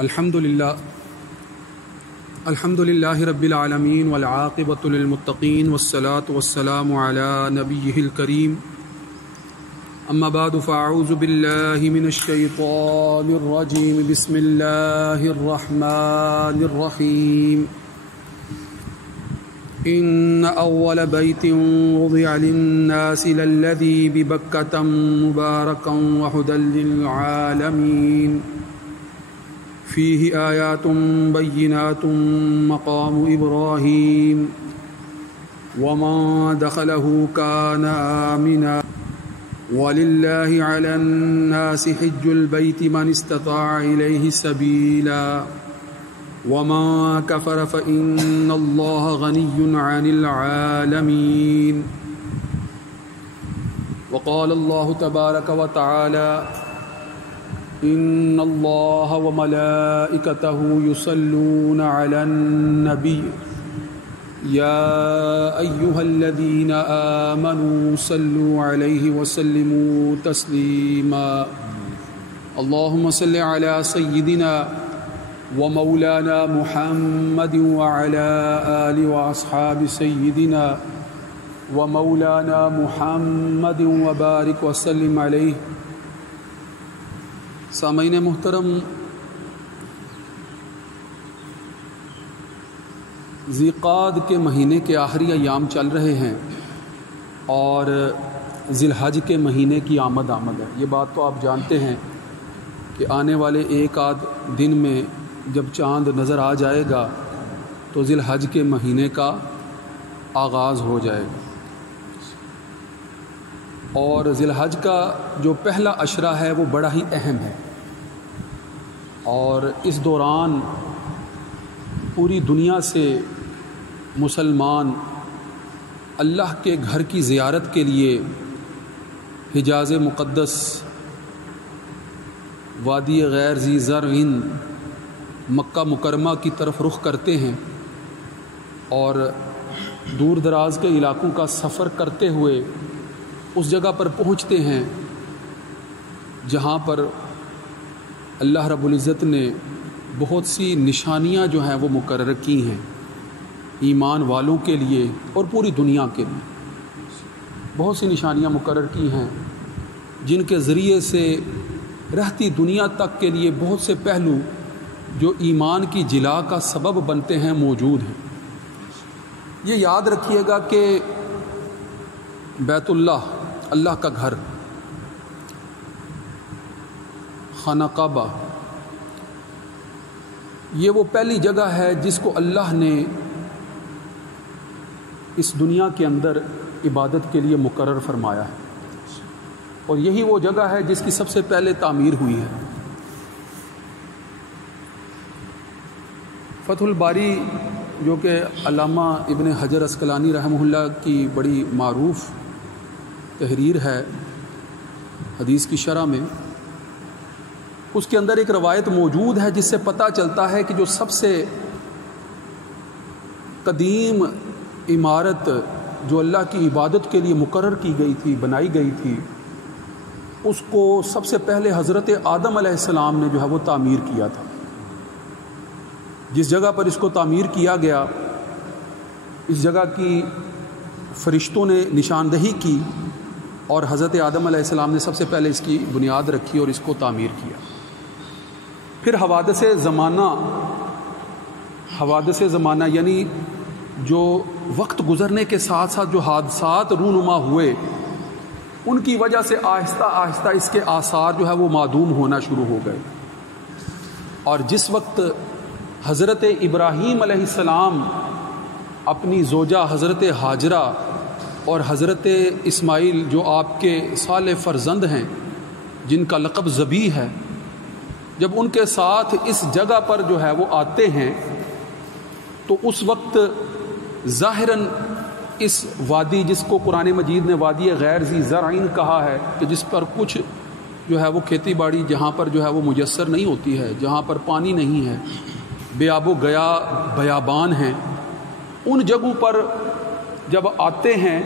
الحمد للہ رب العالمین والعاقبۃ للمتقین والصلاة والسلام علی نبیہ الکریم اما بعد فاعوذ باللہ من الشیطان الرجیم بسم اللہ الرحمن الرحیم ان اول بیت وضع للناس للذی ببکۃ مبارکا وہدی للعالمین فيه آيات بينات مقام إبراهيم ومن دخله كان آمنا ولله على الناس حج البيت من استطاع إليه سبيلا ومن كفر فإن الله غني عن العالمين وقال الله تبارك وتعالى ان اللہ وملائکتہ یصلون علی النبی یا ایہا الذین آمنوا صلوا علیہ وسلموا تسلیما اللہم صل علی سیدنا ومولانا محمد وعلی آل واصحاب سیدنا ومولانا محمد وبارک وسلم علیہ۔ سامعین محترم، ذی قعدہ کے مہینے کے آخری ایام چل رہے ہیں اور ذی الحج کے مہینے کی آمد ہے۔ یہ بات تو آپ جانتے ہیں کہ آنے والے ایک آدھ دن میں جب چاند نظر آ جائے گا تو ذی الحج کے مہینے کا آغاز ہو جائے گا، اور ذی الحج کا جو پہلا عشرہ ہے وہ بڑا ہی اہم ہے، اور اس دوران پوری دنیا سے مسلمان اللہ کے گھر کی زیارت کے لیے حجاز مقدس، وادی غیر ذی زرع، مکہ مکرمہ کی طرف رخ کرتے ہیں اور دور دراز کے علاقوں کا سفر کرتے ہوئے اس جگہ پر پہنچتے ہیں جہاں پر اللہ رب العزت نے بہت سی نشانیاں جو ہیں وہ مقرر کی ہیں ایمان والوں کے لیے اور پوری دنیا کے لیے۔ بہت سی نشانیاں مقرر کی ہیں جن کے ذریعے سے رہتی دنیا تک کے لیے بہت سے پہلو جو ایمان کی جلا کا سبب بنتے ہیں موجود ہیں۔ یہ یاد رکھیے گا کہ بیت اللہ، اللہ کا گھر، خانہ کعبہ، یہ وہ پہلی جگہ ہے جس کو اللہ نے اس دنیا کے اندر عبادت کے لیے مقرر فرمایا ہے، اور یہی وہ جگہ ہے جس کی سب سے پہلے تعمیر ہوئی ہے۔ فتح الباری جو کہ علامہ ابن حجر عسقلانی رحمہ اللہ کی بڑی معروف تحریر ہے حدیث کی شرح میں، اس کے اندر ایک روایت موجود ہے جس سے پتہ چلتا ہے کہ جو سب سے قدیم عمارت جو اللہ کی عبادت کے لیے مقرر کی گئی تھی، بنائی گئی تھی، اس کو سب سے پہلے حضرت آدم علیہ السلام نے جو ہے وہ تعمیر کیا تھا۔ جس جگہ پر اس کو تعمیر کیا گیا، اس جگہ کی فرشتوں نے نشاندہی کی اور حضرت آدم علیہ السلام نے سب سے پہلے اس کی بنیاد رکھی اور اس کو تعمیر کیا۔ پھر حوادث زمانہ یعنی جو وقت گزرنے کے ساتھ ساتھ جو حادثات رونما ہوئے، ان کی وجہ سے آہستہ آہستہ اس کے آثار جو ہے وہ معدوم ہونا شروع ہو گئے، اور جس وقت حضرت ابراہیم علیہ السلام اپنی زوجہ حضرت ہاجرہ اور حضرت اسماعیل جو آپ کے صالح فرزند ہیں جن کا لقب ذبیح ہے، جب ان کے ساتھ اس جگہ پر جو ہے وہ آتے ہیں تو اس وقت ظاہراً اس وادی، جس کو قرآن مجید نے وادی غیر ذی زرع کہا ہے، کہ جس پر کچھ جو ہے وہ کھیتی باڑی جہاں پر جو ہے وہ میسر نہیں ہوتی ہے، جہاں پر پانی نہیں ہے، بے آب و گیا بیابان ہیں، ان جگہوں پر جب آتے ہیں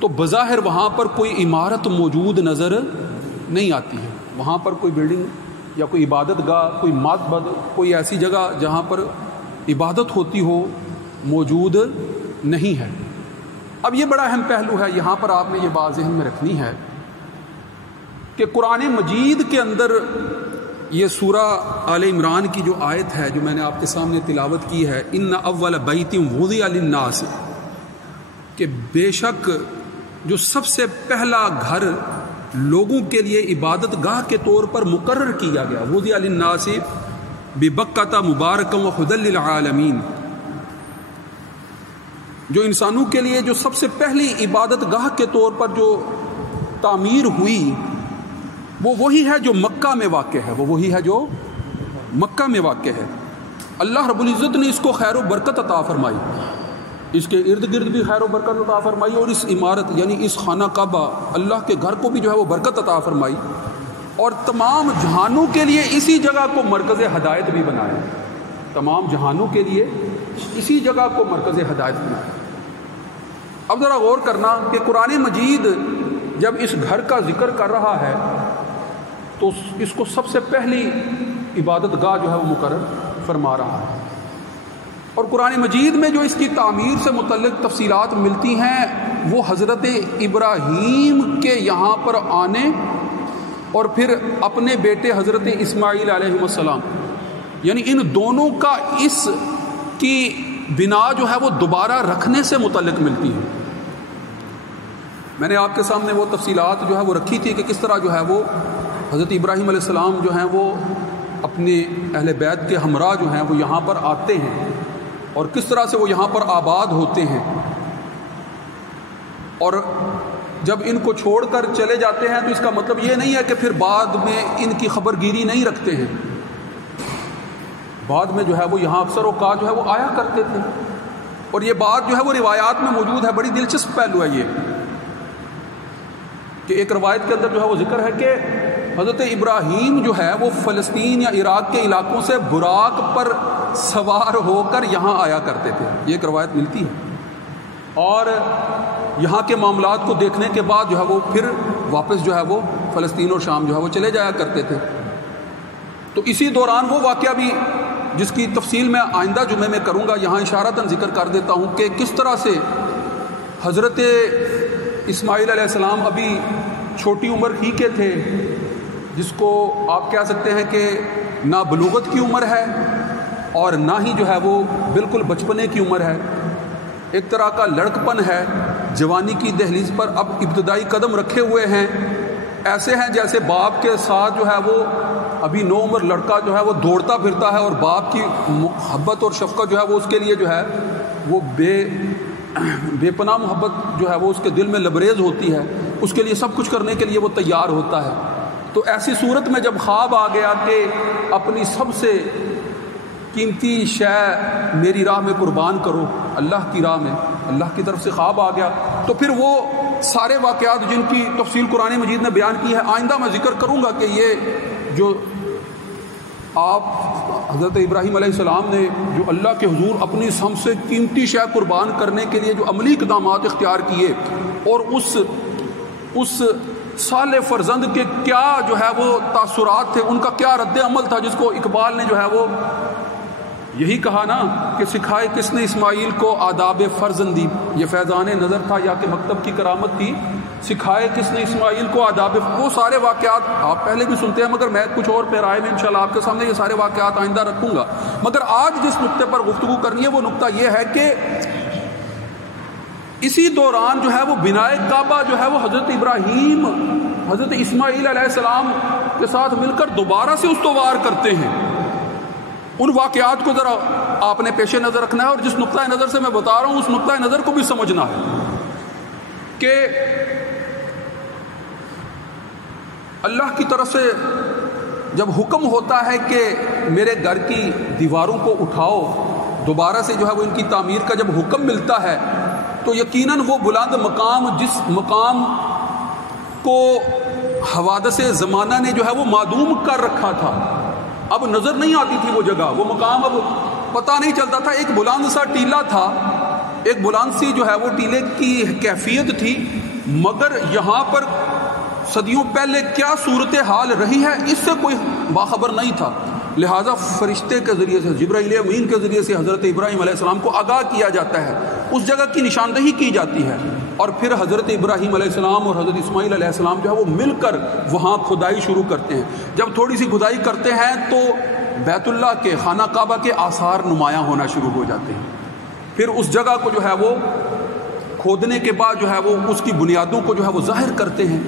تو بظاہر وہاں پر کوئی عمارت موجود نظر نہیں آتی ہے، وہاں پر کوئی بلڈنگ یا کوئی عبادت گاہ، کوئی معبد، کوئی ایسی جگہ جہاں پر عبادت ہوتی ہو موجود نہیں ہے۔ اب یہ بڑا اہم پہلو ہے، یہاں پر آپ نے یہ بات ذہن میں رکھنی ہے کہ قرآن مجید کے اندر یہ سورہ آل عمران کی جو آیت ہے جو میں نے آپ کے سامنے تلاوت کی ہے، ان اول بیت وضع للناس، کہ بے شک جو سب سے پہلا گھر لوگوں کے لیے عبادت گاہ کے طور پر مقرر کیا گیا، وضع للناس ببکۃ مبارکا وہدی للعالمین، جو انسانوں کے لیے جو سب سے پہلی عبادت گاہ کے طور پر جو تعمیر ہوئی وہ وہی ہے جو مکہ میں واقع ہے، وہ وہی ہے جو مکہ میں واقع ہے۔ اللہ رب العزت نے اس کو خیر و برکت عطا فرمائی، اس کے ارد گرد بھی خیر و برکت عطا فرمائی، اور اس عمارت یعنی اس خانہ کعبہ اللہ کے گھر کو بھی جو ہے وہ برکت عطا فرمائی، اور تمام جہانوں کے لیے اسی جگہ کو مرکز ہدایت بھی بنایا، تمام جہانوں کے لیے اسی جگہ کو مرکز ہدایت بنایا۔ اب ذرا غور کرنا کہ قرآن مجید جب اس گھر کا ذکر کر رہا ہے تو اس کو سب سے پہلی عبادت گاہ جو ہے وہ مقرر فرما رہا ہے، اور قرآن مجید میں جو اس کی تعمیر سے متعلق تفصیلات ملتی ہیں وہ حضرت ابراہیم کے یہاں پر آنے اور پھر اپنے بیٹے حضرت اسماعیل علیہ السلام، یعنی ان دونوں کا اس کی بنا جو ہے وہ دوبارہ رکھنے سے متعلق ملتی ہے۔ میں نے آپ کے سامنے وہ تفصیلات جو ہے وہ رکھی تھی کہ کس طرح جو ہے وہ حضرت ابراہیم علیہ السلام جو ہیں وہ اپنے اہل بیت کے ہمراہ جو ہیں وہ یہاں پر آتے ہیں، اور کس طرح سے وہ یہاں پر آباد ہوتے ہیں، اور جب ان کو چھوڑ کر چلے جاتے ہیں تو اس کا مطلب یہ نہیں ہے کہ پھر بعد میں ان کی خبر گیری نہیں رکھتے ہیں، بعد میں جو ہے وہ یہاں اکثر اوقات جو ہے وہ آیا کرتے تھے، اور یہ بات جو ہے وہ روایات میں موجود ہے۔ بڑی دلچسپ پہلو ہے یہ کہ ایک روایت کے اندر جو ہے وہ ذکر ہے کہ حضرت ابراہیم جو ہے وہ فلسطین یا عراق کے علاقوں سے براق پر سوار ہو کر یہاں آیا کرتے تھے، یہ ایک روایت ملتی ہے، اور یہاں کے معاملات کو دیکھنے کے بعد جو ہے وہ پھر واپس جو ہے وہ فلسطین اور شام جو ہے وہ چلے جایا کرتے تھے۔ تو اسی دوران وہ واقعہ بھی جس کی تفصیل میں آئندہ جمعے میں کروں گا، یہاں اشارتاً ذکر کر دیتا ہوں کہ کس طرح سے حضرت اسماعیل علیہ السلام ابھی چھوٹی عمر ہی کے تھے، جس کو آپ کہہ سکتے ہیں کہ نہ بلوغت کی عمر ہے اور نہ ہی جو ہے وہ بالکل بچپنے کی عمر ہے، ایک طرح کا لڑکپن ہے، جوانی کی دہلیز پر اب ابتدائی قدم رکھے ہوئے ہیں، ایسے ہیں جیسے باپ کے ساتھ جو ہے وہ ابھی نو عمر لڑکا جو ہے وہ دوڑتا پھرتا ہے، اور باپ کی محبت اور شفقت جو ہے وہ اس کے لیے جو ہے وہ بے پناہ محبت جو ہے وہ اس کے دل میں لبریز ہوتی ہے، اس کے لیے سب کچھ کرنے کے لیے وہ تیار ہوتا ہے۔ تو ایسی صورت میں جب خواب آ گیا کہ اپنی سب سے قیمتی شے میری راہ میں قربان کرو، اللہ کی راہ میں، اللہ کی طرف سے خواب آ گیا، تو پھر وہ سارے واقعات جن کی تفصیل قرآن مجید نے بیان کی ہے آئندہ میں ذکر کروں گا کہ یہ جو آپ حضرت ابراہیم علیہ السلام نے جو اللہ کے حضور اپنی سب سے قیمتی شے قربان کرنے کے لیے جو عملی اقدامات اختیار کیے، اور اس صالح فرزند کے کیا جو ہے وہ تاثرات تھے، ان کا کیا رد عمل تھا، جس کو اقبال نے جو ہے وہ یہی کہا نا کہ سکھائے کس نے اسماعیل کو آداب فرزندی، یہ فیضان نظر تھا یا کہ مکتب کی کرامت تھی، سکھائے کس نے اسماعیل کو آداب، وہ سارے واقعات آپ پہلے بھی سنتے ہیں، مگر میں کچھ اور پیرائے میں انشاءاللہ آپ کے سامنے یہ سارے واقعات آئندہ رکھوں گا۔ مگر آج جس نقطے پر گفتگو کرنی ہے وہ نقطہ یہ ہے کہ اسی دوران جو ہے وہ بنائے کعبہ جو ہے وہ حضرت ابراہیم حضرت اسماعیل علیہ السلام کے ساتھ مل کر دوبارہ سے استوار کرتے ہیں۔ ان واقعات کو ذرا آپ نے پیش نظر رکھنا ہے، اور جس نقطۂ نظر سے میں بتا رہا ہوں اس نقطۂ نظر کو بھی سمجھنا ہے کہ اللہ کی طرف سے جب حکم ہوتا ہے کہ میرے گھر کی دیواروں کو اٹھاؤ دوبارہ سے جو ہے وہ ان کی تعمیر کا جب حکم ملتا ہے، تو یقیناً وہ بلند مقام جس مقام کو حوادث زمانہ نے جو ہے وہ معدوم کر رکھا تھا، اب نظر نہیں آتی تھی وہ جگہ، وہ مقام اب پتہ نہیں چلتا تھا، ایک بلند سا ٹیلہ تھا، ایک بلند سی جو ہے وہ ٹیلے کی کیفیت تھی، مگر یہاں پر صدیوں پہلے کیا صورتحال رہی ہے اس سے کوئی باخبر نہیں تھا، لہٰذا فرشتے کے ذریعے سے، جبرائیل امین کے ذریعے سے حضرت ابراہیم علیہ السلام کو آگاہ کیا جاتا ہے، اس جگہ کی نشاندہی کی جاتی ہے، اور پھر حضرت ابراہیم علیہ السلام اور حضرت اسماعیل علیہ السلام جو ہے وہ مل کر وہاں کھدائی شروع کرتے ہیں۔ جب تھوڑی سی کھدائی کرتے ہیں تو بیت اللہ کے، خانہ کعبہ کے آثار نمایاں ہونا شروع ہو جاتے ہیں۔ پھر اس جگہ کو جو ہے وہ کھودنے کے بعد جو ہے وہ اس کی بنیادوں کو جو ہے وہ ظاہر کرتے ہیں،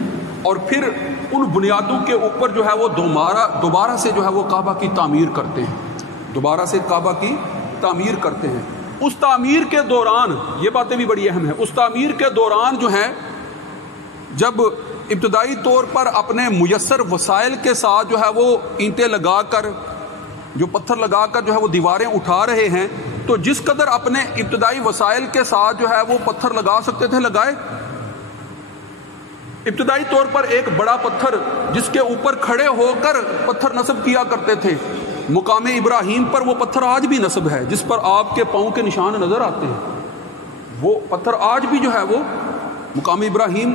اور پھر ان بنیادوں کے اوپر جو ہے وہ دوبارہ سے جو ہے وہ کعبہ کی تعمیر کرتے ہیں، دوبارہ سے کعبہ کی تعمیر کرتے ہیں۔ اس تعمیر کے دوران، یہ باتیں بھی بڑی اہم ہیں، اس تعمیر کے دوران جو ہے جب ابتدائی طور پر اپنے میسر وسائل کے ساتھ جو ہے وہ اینٹیں لگا کر، جو پتھر لگا کر جو ہے وہ دیواریں اٹھا رہے ہیں، تو جس قدر اپنے ابتدائی وسائل کے ساتھ جو ہے وہ پتھر لگا سکتے تھے لگائے۔ ابتدائی طور پر ایک بڑا پتھر جس کے اوپر کھڑے ہو کر پتھر نصب کیا کرتے تھے، مقام ابراہیم پر وہ پتھر آج بھی نصب ہے، جس پر آپ کے پاؤں کے نشان نظر آتے ہیں، وہ پتھر آج بھی جو ہے وہ مقام ابراہیم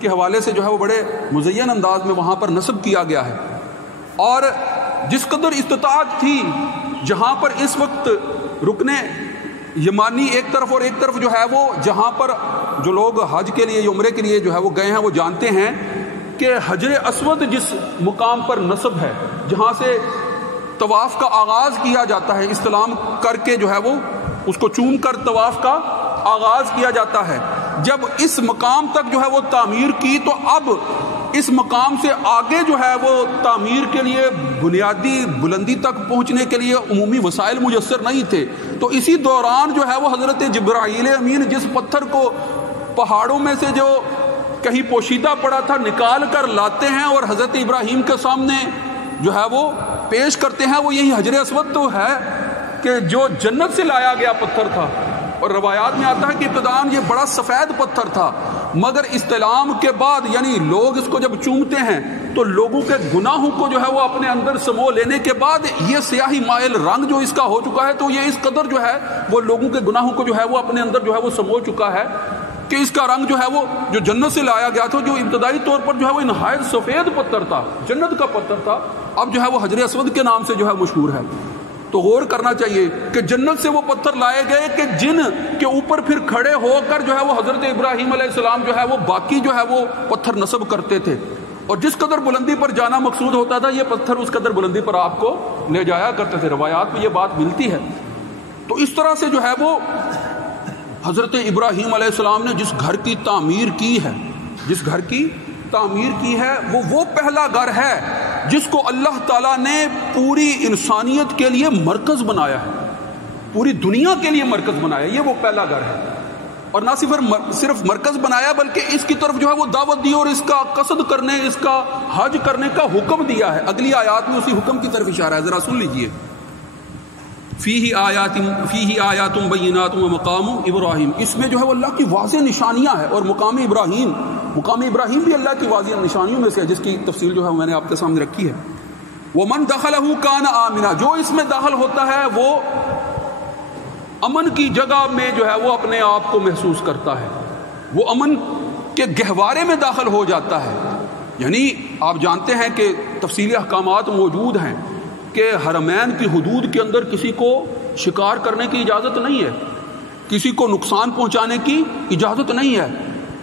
کے حوالے سے جو ہے وہ بڑے مزین انداز میں وہاں پر نصب کیا گیا ہے۔ اور جس قدر استطاعت تھی، جہاں پر اس وقت رکن یمانی ایک طرف اور ایک طرف جو ہے وہ، جہاں پر جو لوگ حج کے لیے، عمرے کے لیے جو ہے وہ گئے ہیں، وہ جانتے ہیں کہ حجر اسود جس مقام پر نصب ہے، جہاں سے طواف کا آغاز کیا جاتا ہے، استلام کر کے جو ہے وہ اس کو چوم کر طواف کا آغاز کیا جاتا ہے، جب اس مقام تک جو ہے وہ تعمیر کی، تو اب اس مقام سے آگے جو ہے وہ تعمیر کے لیے بنیادی بلندی تک پہنچنے کے لیے عمومی وسائل میسر نہیں تھے۔ تو اسی دوران جو ہے وہ حضرت جبرائیل امین جس پتھر کو پہاڑوں میں سے جو کہیں پوشیدہ پڑا تھا نکال کر لاتے ہیں اور حضرت ابراہیم کے سامنے جو ہے وہ پیش کرتے ہیں، وہ یہی حجر اسود تو ہے کہ جو جنت سے لایا گیا پتھر تھا، اور روایات میں آتا ہے کہ ابتداءً یہ بڑا سفید پتھر تھا، مگر استلام کے بعد یعنی لوگ اس کو جب چومتے ہیں تو لوگوں کے گناہوں کو جو ہے وہ اپنے اندر سمو لینے کے بعد یہ سیاہی مائل رنگ جو اس کا ہو چکا ہے، تو یہ اس قدر جو ہے وہ لوگوں کے گناہوں کو جو ہے وہ اپنے اندر جو ہے وہ سمو چکا ہے کہ اس کا رنگ جو ہے وہ جو جنت سے لایا گیا تھا، جو ابتدائی طور پر جو ہے وہ نہایت سفید پتھر تھا، جنت کا پتھر تھا، اب جو ہے وہ حجر اسود کے نام سے جو ہے مشہور ہے۔ تو غور کرنا چاہیے کہ جنت سے وہ پتھر لائے گئے کہ جن کے اوپر پھر کھڑے ہو کر جو ہے وہ حضرت ابراہیم علیہ السلام جو ہے وہ باقی جو ہے وہ پتھر نصب کرتے تھے، اور جس قدر بلندی پر جانا مقصود ہوتا تھا یہ پتھر اس قدر بلندی پر آپ کو لے جایا کرتے تھے، روایات میں یہ بات ملتی ہے۔ تو اس طرح سے جو ہے وہ حضرت ابراہیم علیہ السلام نے جس گھر کی تعمیر کی ہے، جس گھر کی تعمیر کی ہے، وہ پہلا گھر ہے جس کو اللہ تعالیٰ نے پوری انسانیت کے لیے مرکز بنایا ہے، پوری دنیا کے لیے مرکز بنایا، یہ وہ پہلا گھر ہے، اور نہ صرف مرکز بنایا بلکہ اس کی طرف جو ہے وہ دعوت دی اور اس کا قصد کرنے، اس کا حج کرنے کا حکم دیا ہے۔ اگلی آیات میں اسی حکم کی طرف اشارہ ہے، ذرا سن لیجئے۔ فیہ آیات بینات ومقام ابراہیم، اس میں جو ہے وہ اللہ کی واضح نشانیاں ہیں، اور مقام ابراہیم بھی اللہ کی واضح نشانیوں میں سے ہے، جس کی تفصیل جو ہے میں نے آپ کے سامنے رکھی ہے۔ ومن دخلہ کان آمنا، جو اس میں داخل ہوتا ہے وہ امن کی جگہ میں جو ہے وہ اپنے آپ کو محسوس کرتا ہے، وہ امن کے گہوارے میں داخل ہو جاتا ہے۔ یعنی آپ جانتے ہیں کہ تفصیلی احکامات موجود ہیں کہ حرمین کی حدود کے اندر کسی کو شکار کرنے کی اجازت نہیں ہے، کسی کو نقصان پہنچانے کی اجازت نہیں ہے،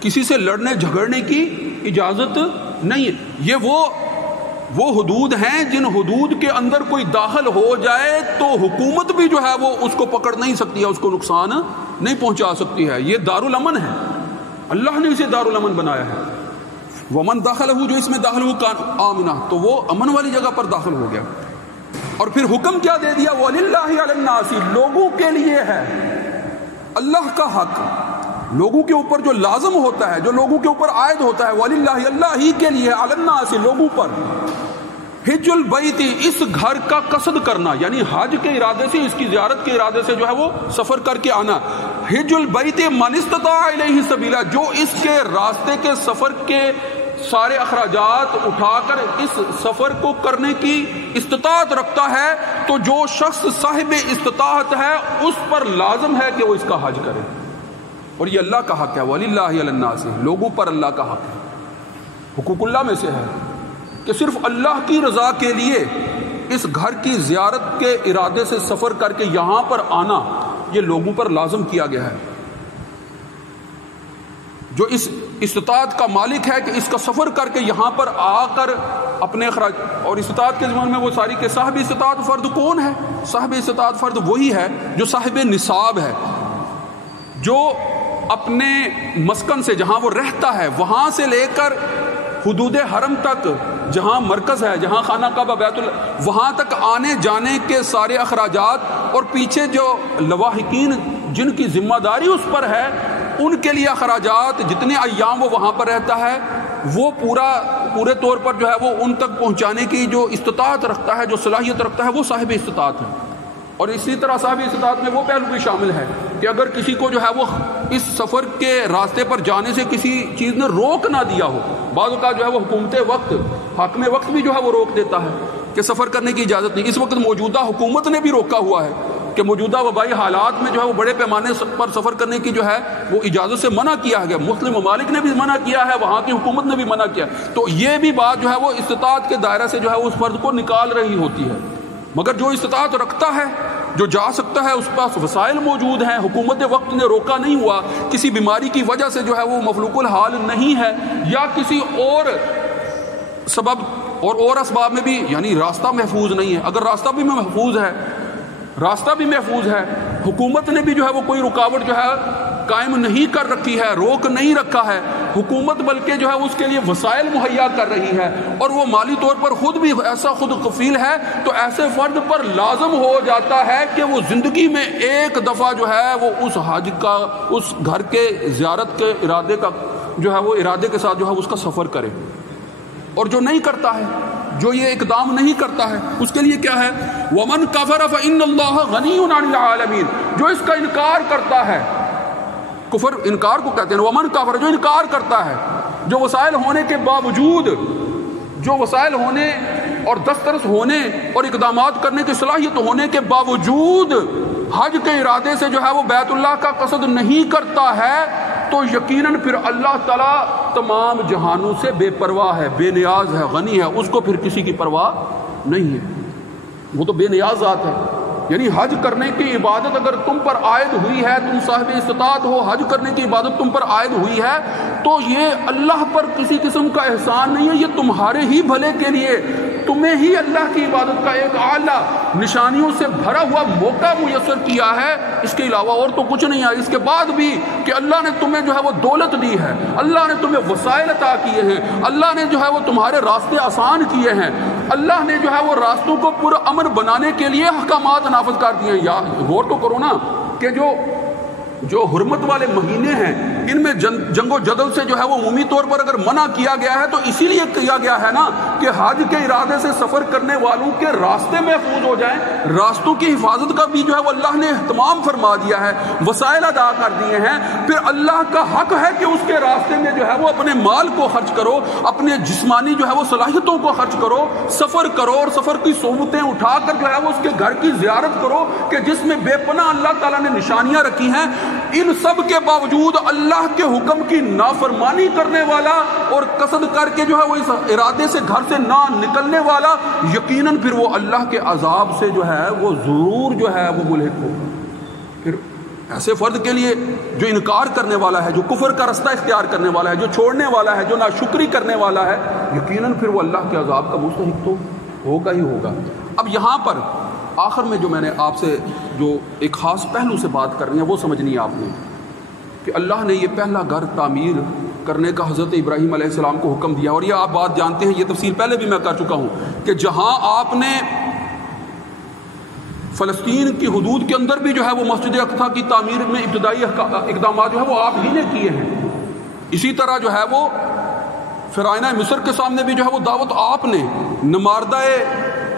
کسی سے لڑنے جھگڑنے کی اجازت نہیں ہے۔ یہ وہ حدود ہیں جن حدود کے اندر کوئی داخل ہو جائے تو حکومت بھی جو ہے وہ اس کو پکڑ نہیں سکتی ہے، اس کو نقصان نہیں پہنچا سکتی ہے۔ یہ دارالامن ہے، اللہ نے اسے دارالامن بنایا ہے۔ ومن داخلہ، جو اس میں داخل ہو کان آمنا، تو وہ امن والی جگہ پر داخل ہو گیا۔ اور پھر حکم کیا دے دیا؟ وَلِلَّهِ عَلَى النَّاسِ، لوگوں کے لیے ہے اللہ کا حق، لوگوں کے اوپر جو لازم ہوتا ہے، جو لوگوں کے اوپر عائد ہوتا ہے، وَلِلَّهِ، اللہ ہی کے لیے، عَلَى النَّاسِ، لوگوں پر، حج البیت، اس گھر کا قصد کرنا، یعنی حج کے ارادے سے، اس کی زیارت کے ارادے سے جو ہے وہ سفر کر کے آنا۔ حج البیت من استطاع الیہ سبیلا، جو اس کے راستے کے سفر کے سارے اخراجات اٹھا کر اس سفر کو کرنے کی استطاعت رکھتا ہے، تو جو شخص صاحب استطاعت ہے اس پر لازم ہے کہ وہ اس کا حج کرے، اور یہ اللہ کا حق ہے۔ وَلِلَّهِ عَلَى النَّاسِ، لوگوں پر اللہ کا حق ہے۔ حقوق اللہ میں سے ہے کہ صرف اللہ کی رضا کے لیے اس گھر کی زیارت کے ارادے سے سفر کر کے یہاں پر آنا یہ لوگوں پر لازم کیا گیا ہے۔ جو اس استطاعت کا مالک ہے کہ اس کا سفر کر کے یہاں پر آ کر اپنے اخراج، اور استطاعت کے زمانے میں وہ ساری کہ صاحب استطاعت فرد کون ہے؟ صاحب استطاعت فرد وہی ہے جو صاحب نصاب ہے، جو اپنے مسکن سے جہاں وہ رہتا ہے وہاں سے لے کر حدود حرم تک، جہاں مرکز ہے، جہاں خانہ کعبہ بیت اللہ، وہاں تک آنے جانے کے سارے اخراجات، اور پیچھے جو لواحقین جن کی ذمہ داری اس پر ہے ان کے لیے اخراجات، جتنے ایام وہ وہاں پر رہتا ہے وہ پورے طور پر جو ہے وہ ان تک پہنچانے کی جو استطاعت رکھتا ہے، جو صلاحیت رکھتا ہے، وہ صاحب استطاعت ہے۔ اور اسی طرح صاحب استطاعت میں وہ پہلو بھی شامل ہے کہ اگر کسی کو جو ہے وہ اس سفر کے راستے پر جانے سے کسی چیز نے روک نہ دیا ہو، بعض اوقات جو ہے وہ حکومت وقت، حاکم وقت بھی جو ہے وہ روک دیتا ہے کہ سفر کرنے کی اجازت نہیں۔ اس وقت موجودہ حکومت نے بھی روکا ہوا ہے کہ موجودہ وبائی حالات میں جو ہے وہ بڑے پیمانے پر سفر کرنے کی جو ہے وہ اجازت سے منع کیا گیا، مسلم ممالک نے بھی منع کیا ہے، وہاں کی حکومت نے بھی منع کیا، تو یہ بھی بات جو ہے وہ استطاعت کے دائرہ سے جو ہے اس فرد کو نکال رہی ہوتی ہے۔ مگر جو استطاعت رکھتا ہے، جو جا سکتا ہے، اس پاس وسائل موجود ہیں، حکومت وقت نے روکا نہیں ہوا، کسی بیماری کی وجہ سے جو ہے وہ مفلوق الحال نہیں ہے، یا کسی اور سبب اور اسباب میں بھی، یعنی راستہ محفوظ نہیں ہے، اگر راستہ بھی محفوظ ہے، حکومت نے بھی جو ہے وہ کوئی رکاوٹ جو ہے قائم نہیں کر رکھی ہے، روک نہیں رکھا ہے، حکومت بلکہ جو ہے اس کے لیے وسائل مہیا کر رہی ہے، اور وہ مالی طور پر خود بھی ایسا خود کفیل ہے، تو ایسے فرد پر لازم ہو جاتا ہے کہ وہ زندگی میں ایک دفعہ جو ہے وہ اس حج کا، اس گھر کے زیارت کے ارادے کا جو ہے وہ ارادے کے ساتھ جو ہے اس کا سفر کرے۔ اور جو نہیں کرتا ہے، جو یہ اقدام نہیں کرتا ہے، اس کے لیے کیا ہے؟ وَمَنْ كَفَرَ فَإِنَّ اللَّهَ غَنِيٌّ عَنِ الْعَالَمِينَ، جو اس کا انکار کرتا ہے، کفر انکار کو کہتے ہیں، وَمَنْ كَفَرَ، جو انکار کرتا ہے، جو وسائل ہونے کے باوجود، جو وسائل ہونے اور دسترس ہونے اور اقدامات کرنے کی صلاحیت ہونے کے باوجود حج کے ارادے سے جو ہے وہ بیت اللہ کا قصد نہیں کرتا ہے، تو یقیناً پھر اللہ تعالیٰ تمام جہانوں سے بے پرواہ ہے، بے نیاز ہے، غنی ہے، اس کو پھر کسی کی پرواہ نہیں ہے، وہ تو بے نیاز ذات ہے۔ یعنی حج کرنے کی عبادت اگر تم پر عائد ہوئی ہے، تم صاحب استطاعت ہو، حج کرنے کی عبادت تم پر عائد ہوئی ہے، تو یہ اللہ پر کسی قسم کا احسان نہیں ہے، یہ تمہارے ہی بھلے کے لیے، تمہیں ہی اللہ کی عبادت کا ایک اعلیٰ نشانیوں سے بھرا ہوا موقع میسر کیا ہے، اس کے علاوہ اور تو کچھ نہیں ہے۔ اس کے بعد بھی کہ اللہ نے تمہیں جو ہے وہ دولت دی ہے، اللہ نے تمہیں وسائل عطا کیے ہیں، اللہ نے جو ہے وہ تمہارے راستے آسان کیے ہیں، اللہ نے جو ہے وہ راستوں کو پرامن بنانے کے لیے احکامات نافذ کر دیے ہیں۔ یا غور تو کرو نا کہ جو حرمت والے مہینے ہیں، ان میں جنگ و جدل سے جو ہے وہ عمومی طور پر اگر منع کیا گیا ہے تو اسی لیے کیا گیا ہے نا کہ حج کے ارادے سے سفر کرنے والوں کے راستے محفوظ ہو جائیں، راستوں کی حفاظت کا بھی جو ہے وہ اللہ نے اہتمام فرما دیا ہے، وسائل ادا کر دیے ہیں۔ پھر اللہ کا حق ہے کہ اس کے راستے میں جو ہے وہ اپنے مال کو خرچ کرو، اپنے جسمانی جو ہے وہ صلاحیتوں کو خرچ کرو، سفر کرو، اور سفر کی صعوبتیں اٹھا کر جو ہے وہ اس کے گھر کی زیارت کرو کہ جس میں بے پناہ اللہ تعالیٰ نے نشانیاں رکھی ہیں۔ ان سب کے باوجود اللہ کے حکم کی نافرمانی کرنے والا اور قصد کر کے جو ہے وہ اس ارادے سے گھر سے نہ نکلنے والا، یقیناً پھر وہ اللہ کے عذاب سے جو ہے وہ ضرور جو ہے وہ ملحق ہوگا۔ پھر ایسے فرد کے لیے جو انکار کرنے والا ہے، جو کفر کا رستہ اختیار کرنے والا ہے، جو چھوڑنے والا ہے، جو ناشکری کرنے والا ہے، یقیناً پھر وہ اللہ کے عذاب کا مستحق تو ہوگا ہی ہوگا۔ اب یہاں پر آخر میں جو میں نے آپ سے جو ایک خاص پہلو سے بات کرنی ہے وہ سمجھنی ہے آپ نے کہ اللہ نے یہ پہلا گھر تعمیر کرنے کا حضرت ابراہیم علیہ السلام کو حکم دیا، اور یہ آپ بات جانتے ہیں، یہ تفصیل پہلے بھی میں کر چکا ہوں کہ جہاں آپ نے فلسطین کی حدود کے اندر بھی جو ہے وہ مسجد اقصی کی تعمیر میں ابتدائی اقدامات جو ہے وہ آپ ہی نے کیے ہیں، اسی طرح جو ہے وہ فرعونہ مصر کے سامنے بھی جو ہے وہ دعوت آپ نے، نماردہ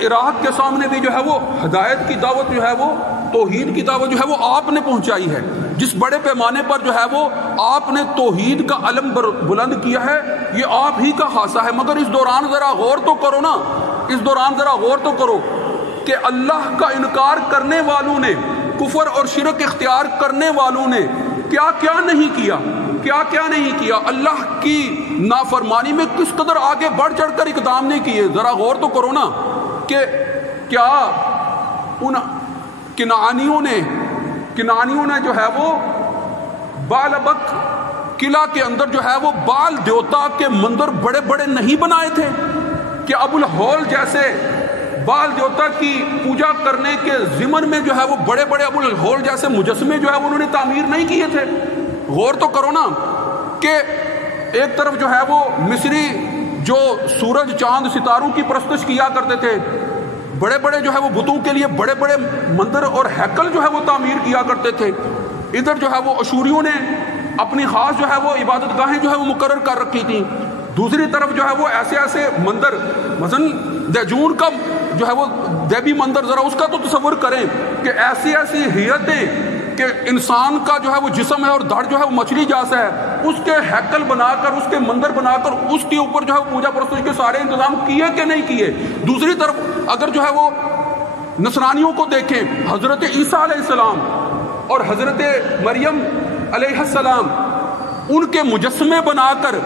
عراق کے سامنے بھی جو ہے وہ ہدایت کی دعوت جو ہے وہ، توحید کی دعوت جو ہے وہ آپ نے پہنچائی ہے، جس بڑے پیمانے پر جو ہے وہ آپ نے توحید کا علم بلند کیا ہے، یہ آپ ہی کا خاصہ ہے۔ مگر اس دوران ذرا غور تو کرو نا، اس دوران ذرا غور تو کرو کہ اللہ کا انکار کرنے والوں نے، کفر اور شرک اختیار کرنے والوں نے کیا کیا نہیں کیا، کیا کیا نہیں کیا، اللہ کی نافرمانی میں کس قدر آگے بڑھ چڑھ کر اقدام نہیں کیے. ذرا غور تو کرو نا کہ کیا ان کنعانیوں نے جو ہے وہ بالابک قلعہ کے اندر جو ہے وہ بال دیوتا کے مندر بڑے بڑے نہیں بنائے تھے؟ کہ ابو الہول جیسے بال دیوتا کی پوجا کرنے کے ضمن میں جو ہے وہ بڑے بڑے ابو الہول جیسے مجسمے جو ہے انہوں نے تعمیر نہیں کیے تھے؟ غور تو کرو نا کہ ایک طرف جو ہے وہ مصری جو سورج چاند ستاروں کی پرستش کیا کرتے تھے، بڑے بڑے جو ہے وہ بتوں کے لیے بڑے بڑے مندر اور ہیکل جو ہے وہ تعمیر کیا کرتے تھے. ادھر جو ہے وہ اشوریوں نے اپنی خاص جو ہے وہ عبادت گاہیں جو ہے وہ مقرر کر رکھی تھیں. دوسری طرف جو ہے وہ ایسے ایسے مندر، مثلا دیجون کا جو ہے وہ دیوی مندر، ذرا اس کا تو تصور کریں کہ ایسی ایسی حیرتیں کہ انسان کا جو ہے وہ جسم ہے اور دھڑ جو ہے وہ مچھلی جیسا ہے، اس کے ہیکل بنا کر، اس کے مندر بنا کر اس کے اوپر جو ہے پوجا پرستش کے سارے انتظام کیے کہ نہیں کیے. دوسری طرف اگر جو ہے وہ نصرانیوں کو دیکھیں، حضرت عیسیٰ علیہ السلام اور حضرت مریم علیہ السلام، ان کے مجسمے بنا کر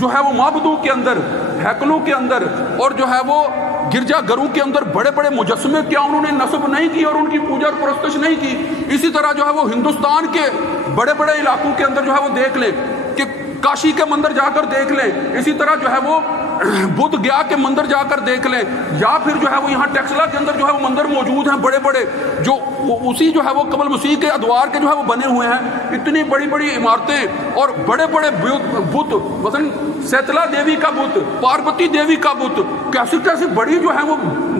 جو ہے وہ معبدوں کے اندر، ہیکلوں کے اندر اور جو ہے وہ گرجا گھروں کے اندر بڑے بڑے مجسمے کیا انہوں نے نصب نہیں کی اور ان کی پوجا اور پرستش نہیں کی؟ اسی طرح جو ہے وہ ہندوستان کے بڑے بڑے علاقوں کے اندر جو ہے وہ دیکھ لیں کہ کاشی کے مندر جا کر دیکھ لیں، اسی طرح جو ہے وہ بدھ گیا کے مندر جا کر دیکھ لیں، یا پھر جو ہے وہ یہاں ٹیکسلا کے اندر جو ہے وہ مندر موجود ہیں بڑے بڑے، جو اسی جو ہے وہ قبل مسیح کے ادوار کے جو ہے وہ بنے ہوئے ہیں. اتنی بڑی بڑی عمارتیں اور بڑے بڑے بت، مثلا سیتلا دیوی کا بت، پاروتی دیوی کا بت، کیسی کیسی بڑی جو ہے وہ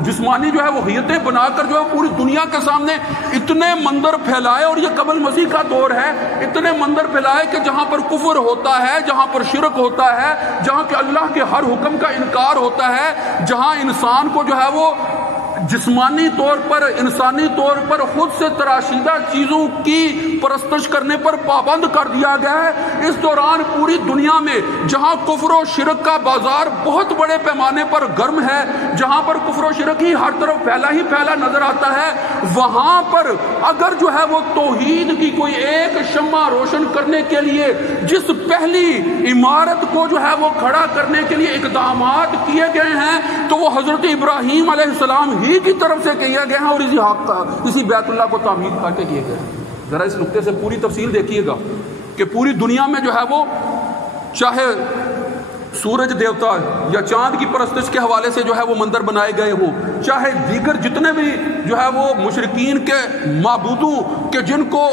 جسمانی جو ہے وہ حیتیں بنا کر جو ہے پوری دنیا کے سامنے اتنے مندر پھیلائے. اور یہ قبل مسیح کا دور ہے، اتنے مندر پھیلائے کہ جہاں پر کفر ہوتا ہے، جہاں پر شرک ہوتا ہے، جہاں کہ اللہ کے ہر حکم کا انکار ہوتا ہے، جہاں انسان کو جو ہے وہ جسمانی طور پر، انسانی طور پر خود سے تراشیدہ چیزوں کی پرستش کرنے پر پابند کر دیا گیا ہے. اس دوران پوری دنیا میں جہاں کفر و شرک کا بازار بہت بڑے پیمانے پر گرم ہے، جہاں پر کفر و شرک ہی ہر طرف پھیلا ہی پھیلا نظر آتا ہے، وہاں پر اگر جو ہے وہ توحید کی کوئی ایک شمع روشن کرنے کے لیے جس پہلی عمارت کو جو ہے وہ کھڑا کرنے کے لیے اقدامات کیے گئے ہیں تو وہ حضرت ابراہیم علیہ السلام ہی کی طرف سے کیا گیا ہے اور اسی بیت اللہ کو تعمیر کر کے کیے گئے. ذرا اس نقطے سے پوری تفصیل دیکھیے گا کہ پوری دنیا میں جو ہے وہ چاہے سورج دیوتا یا چاند کی پرستش کے حوالے سے جو ہے وہ مندر بنائے گئے ہوں، چاہے دیگر جتنے بھی جو ہے وہ مشرکین کے معبودوں کے جن کو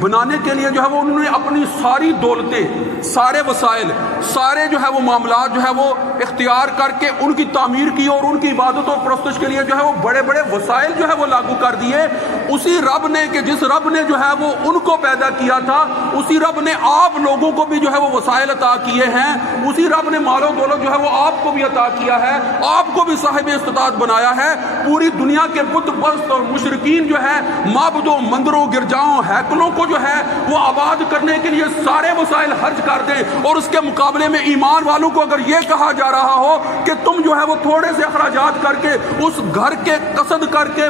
بنانے کے لیے جو ہے وہ انہوں نے اپنی ساری دولتیں، سارے وسائل، سارے جو ہے وہ معاملات جو ہے وہ اختیار کر کے ان کی تعمیر کی اور ان کی عبادت اور پرستش کے لیے جو ہے وہ بڑے بڑے وسائل جو ہے وہ لاگو کر دیے. اسی رب نے کہ جس رب نے جو ہے وہ ان کو پیدا کیا تھا، اسی رب نے آپ لوگوں کو بھی جو ہے وہ وسائل عطا کیے ہیں، اسی رب نے مال و دولت جو ہے وہ آپ کو بھی عطا کیا ہے، آپ کو بھی صاحب استطاعت بنایا ہے. پوری دنیا کے بت پرست اور مشرکین جو ہے معبدوں، مندروں، گرجاؤں، ہیکلوں کو جو ہے وہ آباد کرنے کے لیے سارے وسائل خرچ کر دیں، اور اس کے مقابلے میں ایمان والوں کو اگر یہ کہا جا رہا ہو کہ تم جو ہے وہ تھوڑے سے اخراجات کر کے اس گھر کے قصد کر کے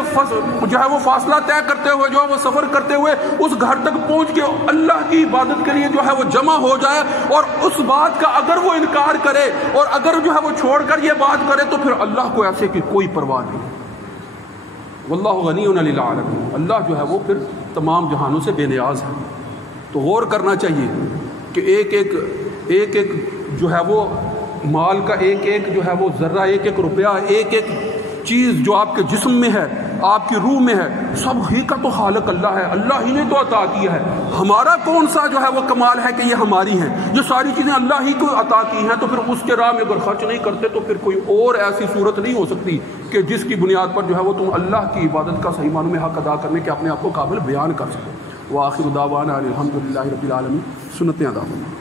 جو ہے وہ فاصلہ طے کرتے ہوئے جو ہے وہ سفر کرتے ہوئے اس گھر تک پہنچ کے اللہ کی عبادت کے لیے جو ہے وہ جمع ہو جائے، اور اس بات کا اگر وہ انکار کرے اور اگر جو ہے وہ چھوڑ کر یہ بات کرے تو پھر اللہ کو ایسے کی کوئی پرواہ نہیں. واللہ غنی عن العالمین، اللہ جو ہے وہ پھر تمام جہانوں سے بے نیاز ہے. تو غور کرنا چاہیے کہ ایک ایک جو ہے وہ مال کا ایک ایک جو ہے وہ ذرہ، ایک ایک روپیہ، ایک ایک چیز جو آپ کے جسم میں ہے، آپ کی روح میں ہے، سب ہی کا تو خالق اللہ ہے، اللہ ہی نے تو عطا کیا ہے. ہمارا کون سا جو ہے وہ کمال ہے کہ یہ ہماری ہیں؟ یہ ساری چیزیں اللہ ہی کو عطا کی ہیں. تو پھر اس کے راہ میں اگر خرچ نہیں کرتے تو پھر کوئی اور ایسی صورت نہیں ہو سکتی کہ جس کی بنیاد پر جو ہے وہ تم اللہ کی عبادت کا صحیح معنوں میں حق ادا کرنے کے اپنے آپ کو قابل بیان کر سکو. وآخر دعوانا الحمدللہ رب العالمین. سنتیں ادا ہونا.